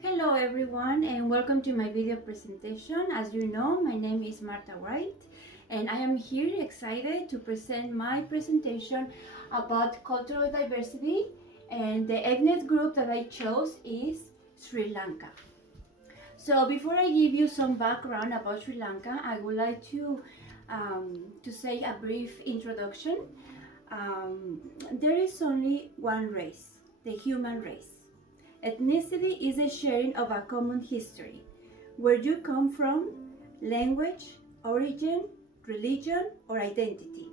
Hello everyone and welcome to my video presentation. As you know, my name is Marta White and I am here excited to present my presentation about cultural diversity, and the ethnic group that I chose is Sri Lanka. So before I give you some background about Sri Lanka, I would like to say a brief introduction. There is only one race, the human race. Ethnicity is a sharing of a common history, where you come from, language, origin, religion, or identity.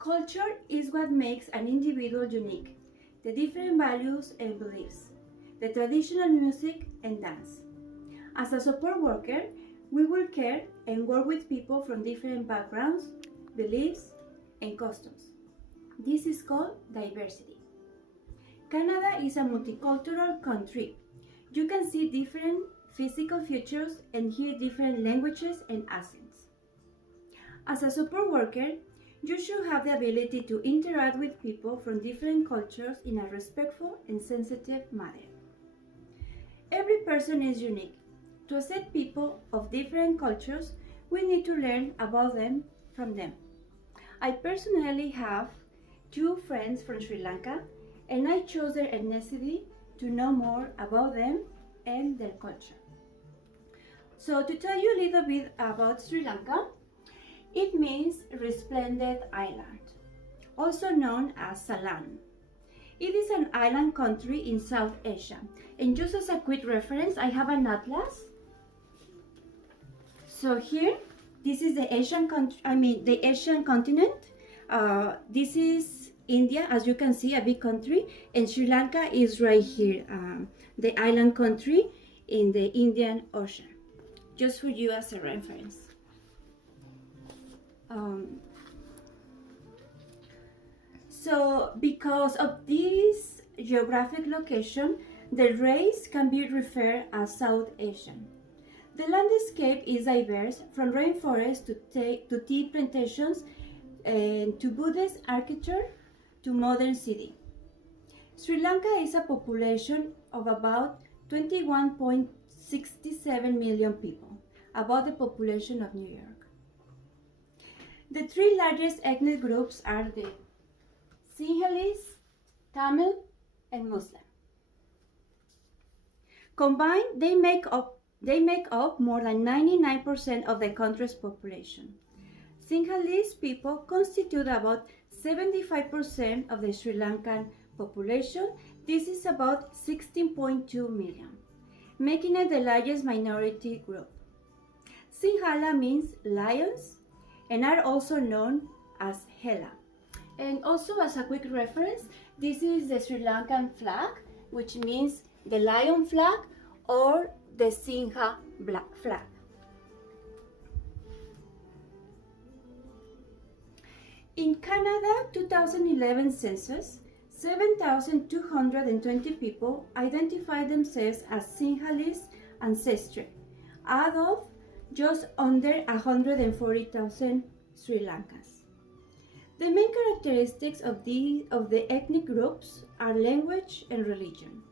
Culture is what makes an individual unique, the different values and beliefs, the traditional music and dance. As a support worker, we will care and work with people from different backgrounds, beliefs, and customs. This is called diversity. Canada is a multicultural country. You can see different physical features and hear different languages and accents. As a support worker, you should have the ability to interact with people from different cultures in a respectful and sensitive manner. Every person is unique. To accept people of different cultures, we need to learn about them from them. I personally have two friends from Sri Lanka, and I chose their ethnicity to know more about them and their culture. So to tell you a little bit about Sri Lanka, it means resplendent island, also known as Ceylon. It is an island country in South Asia. And just as a quick reference, I have an atlas. So here, this is the Asian continent. This is India, as you can see, a big country, and Sri Lanka is right here, the island country in the Indian Ocean, just for you as a reference. So because of this geographic location, the race can be referred as South Asian. The landscape is diverse, from rainforest to tea plantations and to Buddhist architecture to modern city. Sri Lanka is a population of about 21.67 million people, about the population of New York. The three largest ethnic groups are the Sinhalese, Tamil, and Muslim. Combined, they make up more than 99% of the country's population. Sinhalese people constitute about 75% of the Sri Lankan population. This is about 16.2 million, making it the largest minority group. Sinhala means lions and are also known as Hela. And also, as a quick reference, this is the Sri Lankan flag, which means the lion flag or the Sinha flag. In Canada 2011 census, 7,220 people identified themselves as Sinhalese ancestry, out of just under 140,000 Sri Lankans. The main characteristics of the ethnic groups are language and religion.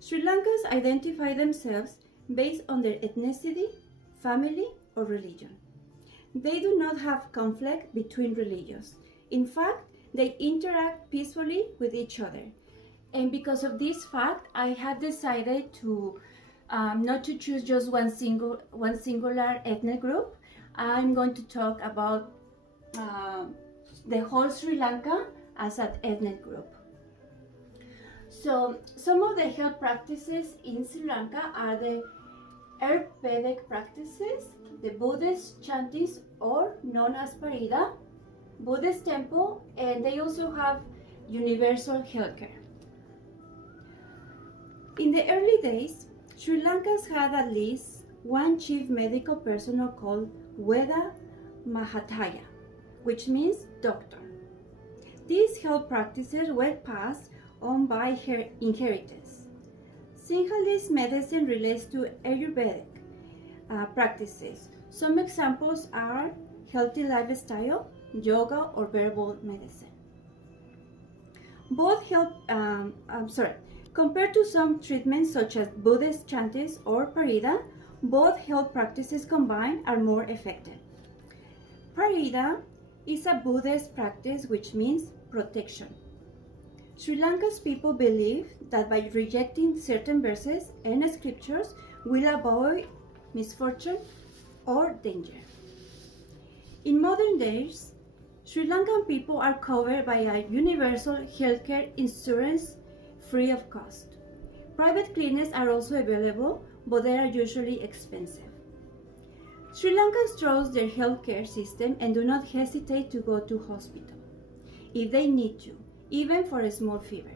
Sri Lankans identify themselves based on their ethnicity, family, or religion. They do not have conflict between religions. In fact, they interact peacefully with each other. And because of this fact, I had decided to not to choose just one singular ethnic group. I'm going to talk about the whole Sri Lanka as an ethnic group. So some of the health practices in Sri Lanka are the Ayurvedic practices, the Buddhist chantings, or known as Parida, Buddhist temple, and they also have universal healthcare. In the early days, Sri Lankans had at least one chief medical personnel called Veda Mahataya, which means doctor. These health practices were passed on by inheritance. Sinhalese medicine relates to Ayurvedic practices. Some examples are healthy lifestyle, yoga, or herbal medicine. Compared to some treatments such as Buddhist chantis or Parida, both health practices combined are more effective. Parida is a Buddhist practice which means protection. Sri Lanka's people believe that by rejecting certain verses and scriptures will avoid misfortune or danger. In modern days, Sri Lankan people are covered by a universal healthcare insurance free of cost. Private clinics are also available, but they are usually expensive. Sri Lankans trust their healthcare system and do not hesitate to go to hospital if they need to, even for a small fever.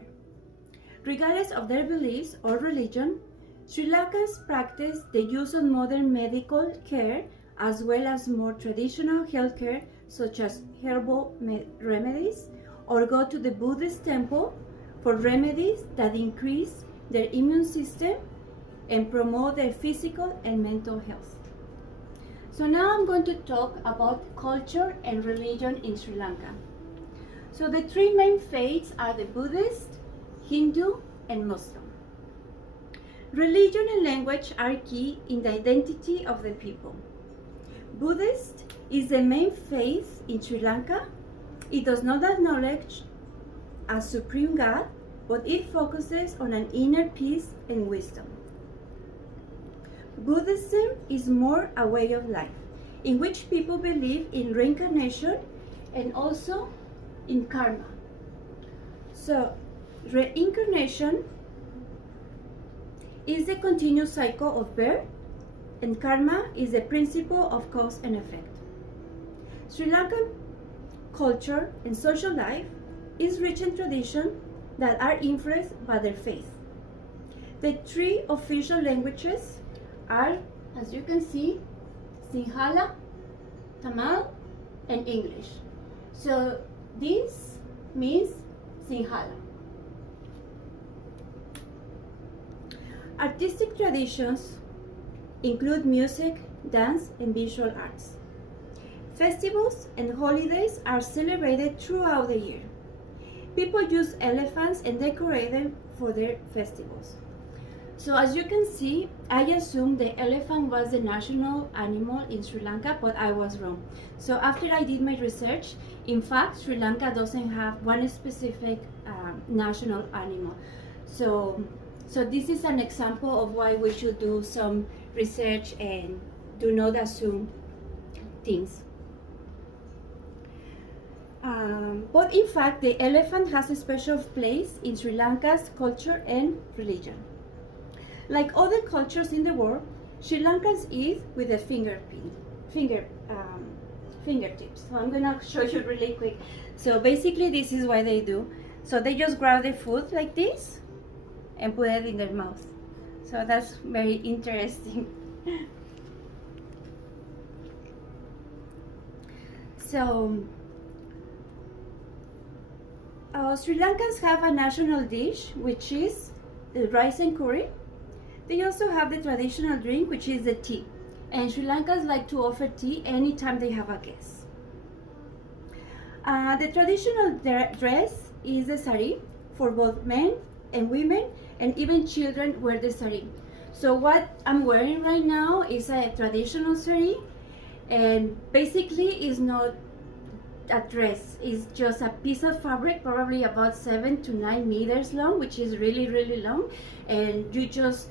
Regardless of their beliefs or religion, Sri Lankans practice the use of modern medical care as well as more traditional healthcare such as herbal remedies, or go to the Buddhist temple for remedies that increase their immune system and promote their physical and mental health. So now I'm going to talk about culture and religion in Sri Lanka. So the three main faiths are the Buddhist, Hindu, and Muslim. Religion and language are key in the identity of the people. Buddhist is the main faith in Sri Lanka. It does not acknowledge a supreme God, but it focuses on an inner peace and wisdom. Buddhism is more a way of life, in which people believe in reincarnation and also in karma. So, reincarnation is the continuous cycle of birth, and karma is the principle of cause and effect. Sri Lankan culture and social life is rich in tradition that are influenced by their faith. The three official languages are, as you can see, Sinhala, Tamil, and English. So this means Sinhala. Artistic traditions include music, dance, and visual arts. Festivals and holidays are celebrated throughout the year. People use elephants and decorate them for their festivals. So as you can see, I assumed the elephant was the national animal in Sri Lanka, but I was wrong. So after I did my research, in fact, Sri Lanka doesn't have one specific national animal. So this is an example of why we should do some research and do not assume things. But in fact, the elephant has a special place in Sri Lanka's culture and religion. Like other cultures in the world, Sri Lankans eat with a fingertips. So I'm gonna show you really quick. So basically this is what they do. So they just grab the food like this and put it in their mouth. So that's very interesting. So Sri Lankans have a national dish, which is the rice and curry. They also have the traditional drink, which is the tea. And Sri Lankans like to offer tea anytime they have a guest. The traditional dress is the sari for both men and women, and even children wear the sari. So what I'm wearing right now is a traditional sari, and basically is not a dress. It's just a piece of fabric, probably about 7 to 9 meters long, which is really, really long, and you just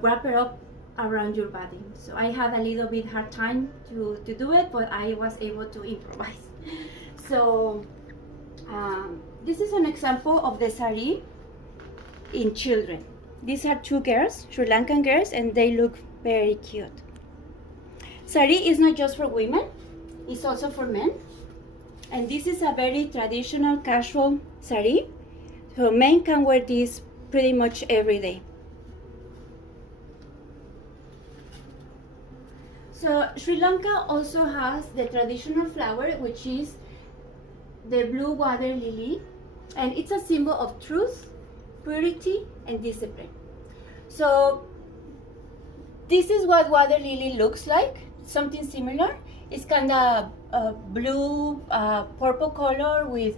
wrap it up around your body. So I had a little bit hard time to do it, but I was able to improvise. So this is an example of the sari in children. These are two girls, Sri Lankan girls, and they look very cute. Sari is not just for women, it's also for men. And this is a very traditional casual sari. So men can wear this pretty much every day. So Sri Lanka also has the traditional flower, which is the blue water lily, and it's a symbol of truth, purity, and discipline. So this is what water lily looks like, something similar. It's kind of blue, purple color with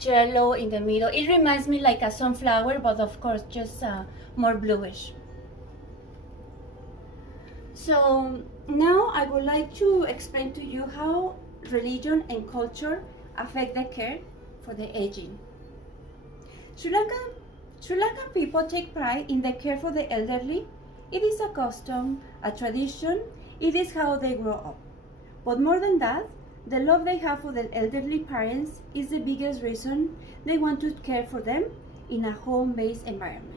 yellow in the middle. It reminds me like a sunflower, but of course just more bluish. So now I would like to explain to you how religion and culture affect the care for the aging. Sri Lankan people take pride in the care for the elderly. It is a custom, a tradition, it is how they grow up. But more than that, the love they have for their elderly parents is the biggest reason they want to care for them in a home-based environment.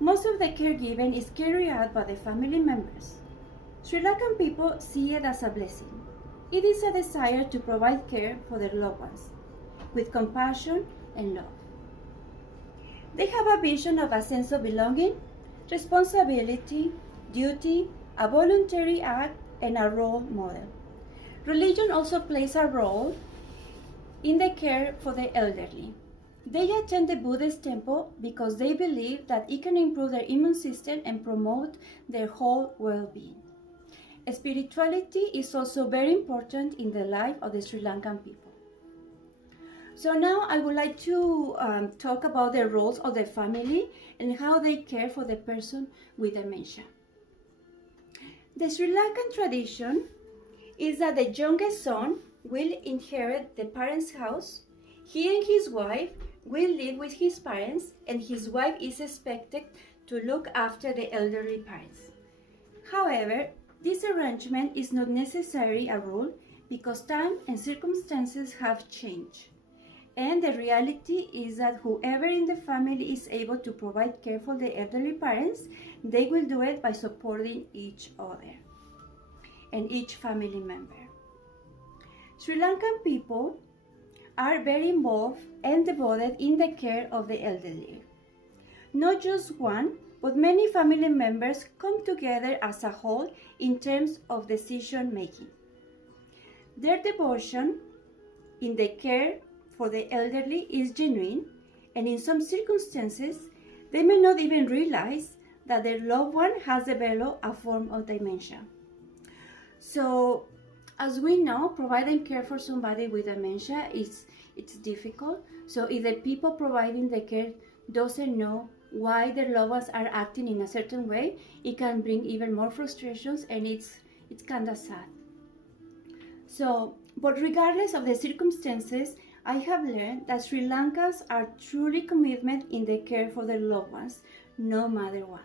Most of the caregiving is carried out by the family members. Sri Lankan people see it as a blessing. It is a desire to provide care for their loved ones, with compassion and love. They have a vision of a sense of belonging, responsibility, duty, a voluntary act, and a role model. Religion also plays a role in the care for the elderly. They attend the Buddhist temple because they believe that it can improve their immune system and promote their whole well-being. Spirituality is also very important in the life of the Sri Lankan people. So now I would like to talk about the roles of the family and how they care for the person with dementia. The Sri Lankan tradition is that the youngest son will inherit the parents' house. He and his wife will live with his parents, and his wife is expected to look after the elderly parents. However, this arrangement is not necessarily a rule because time and circumstances have changed. And the reality is that whoever in the family is able to provide care for the elderly parents, they will do it by supporting each other and each family member. Sri Lankan people are very involved and devoted in the care of the elderly. Not just one, but many family members come together as a whole in terms of decision making. Their devotion in the care for the elderly is genuine, and in some circumstances, they may not even realize that their loved one has developed a form of dementia. So, as we know, providing care for somebody with dementia it's difficult. So if the people providing the care doesn't know why their loved ones are acting in a certain way, it can bring even more frustrations, and it's kind of sad. So, but regardless of the circumstances, I have learned that Sri Lankans are truly committed in the care for their loved ones, no matter what.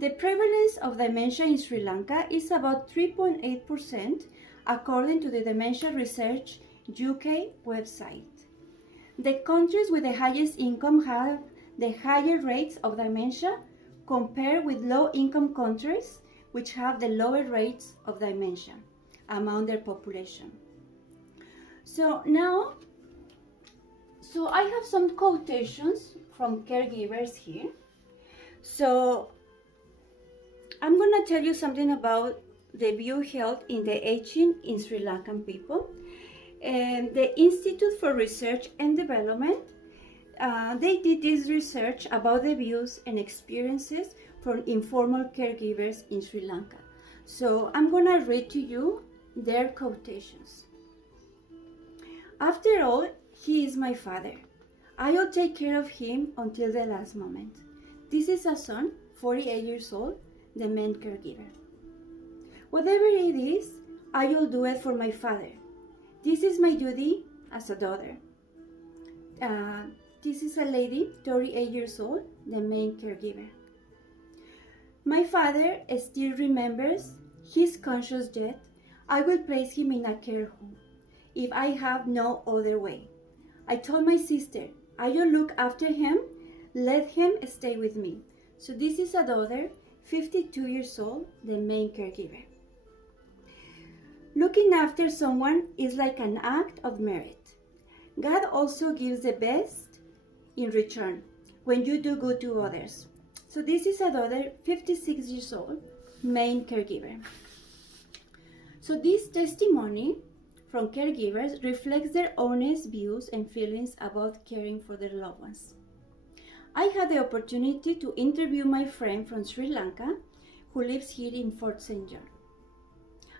The prevalence of dementia in Sri Lanka is about 3.8% according to the Dementia Research UK website. The countries with the highest income have the higher rates of dementia compared with low-income countries which have the lower rates of dementia among their population. So now, I have some quotations from caregivers here. So I'm going to tell you something about the view held in the aging in Sri Lankan people. And the Institute for Research and Development, they did this research about the views and experiences from informal caregivers in Sri Lanka. So I'm going to read to you their quotations. After all, he is my father. I will take care of him until the last moment. This is a son, 48 years old, the main caregiver. Whatever it is, I will do it for my father. This is my duty as a daughter. This is a lady, 38 years old, the main caregiver. My father still remembers, he's conscious yet. I will place him in a care home if I have no other way. I told my sister, I will look after him, let him stay with me. So this is a daughter, 52 years old, the main caregiver. Looking after someone is like an act of merit. God also gives the best in return when you do good to others. So this is a daughter, 56 years old, main caregiver. So this testimony from caregivers reflects their honest views and feelings about caring for their loved ones. I had the opportunity to interview my friend from Sri Lanka who lives here in Fort St. John.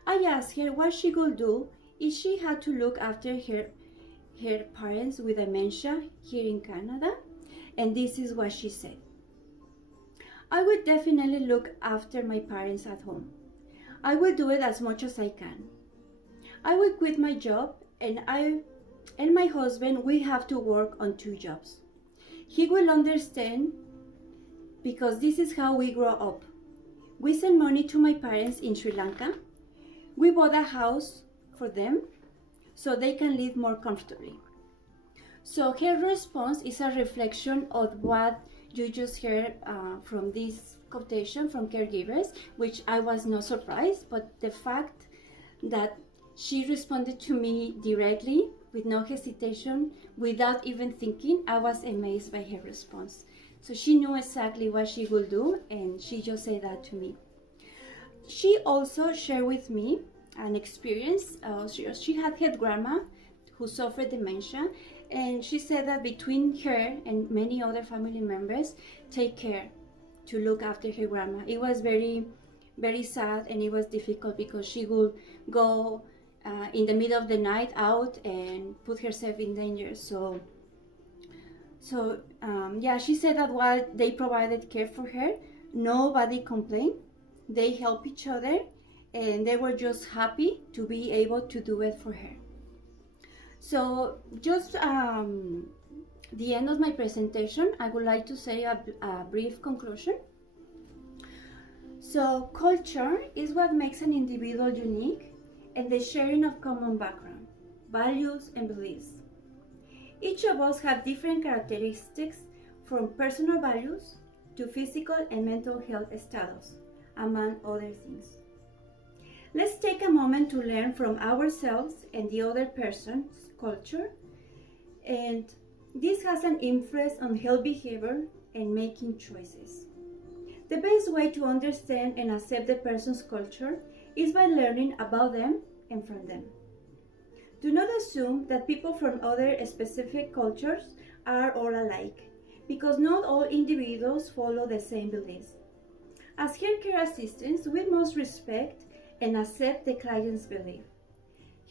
I asked her what she would do if she had to look after her her parents with dementia here in Canada, and this is what she said. I would definitely look after my parents at home. I will do it as much as I can. I will quit my job, and my husband, we have to work on 2 jobs. He will understand, because this is how we grow up. We send money to my parents in Sri Lanka. We bought a house for them so they can live more comfortably. So her response is a reflection of what you just heard from this quotation from caregivers, which I was not surprised, but the fact that she responded to me directly with no hesitation, without even thinking, I was amazed by her response. So she knew exactly what she would do, and she just said that to me. She also shared with me an experience. She had her grandma who suffered dementia, and she said that between her and many other family members take care to look after her grandma. It was very, very sad, and it was difficult because she would go in the middle of the night out and put herself in danger. So yeah, she said that while they provided care for her, nobody complained. They helped each other, and they were just happy to be able to do it for her. So just the end of my presentation, I would like to say a brief conclusion. So culture is what makes an individual unique, and the sharing of common background, values, and beliefs. Each of us have different characteristics, from personal values to physical and mental health status, among other things. Let's take a moment to learn from ourselves and the other person's culture, and this has an influence on health behavior and making choices. The best way to understand and accept the person's culture is by learning about them and from them. Do not assume that people from other specific cultures are all alike, because not all individuals follow the same beliefs. As healthcare assistants, we must respect and accept the client's belief.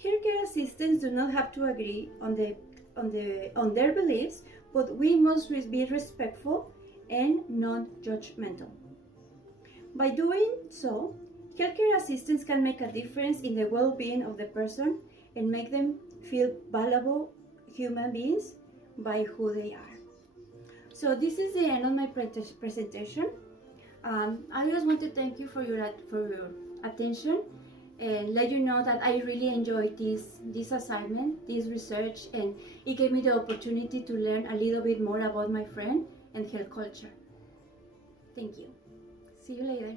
Healthcare assistants do not have to agree on their beliefs, but we must be respectful and non-judgmental. By doing so, healthcare assistants can make a difference in the well-being of the person and make them feel valuable human beings by who they are. So this is the end of my presentation. I just want to thank you for your attention, and let you know that I really enjoyed this assignment, this research, and it gave me the opportunity to learn a little bit more about my friend and her culture. Thank you. See you later.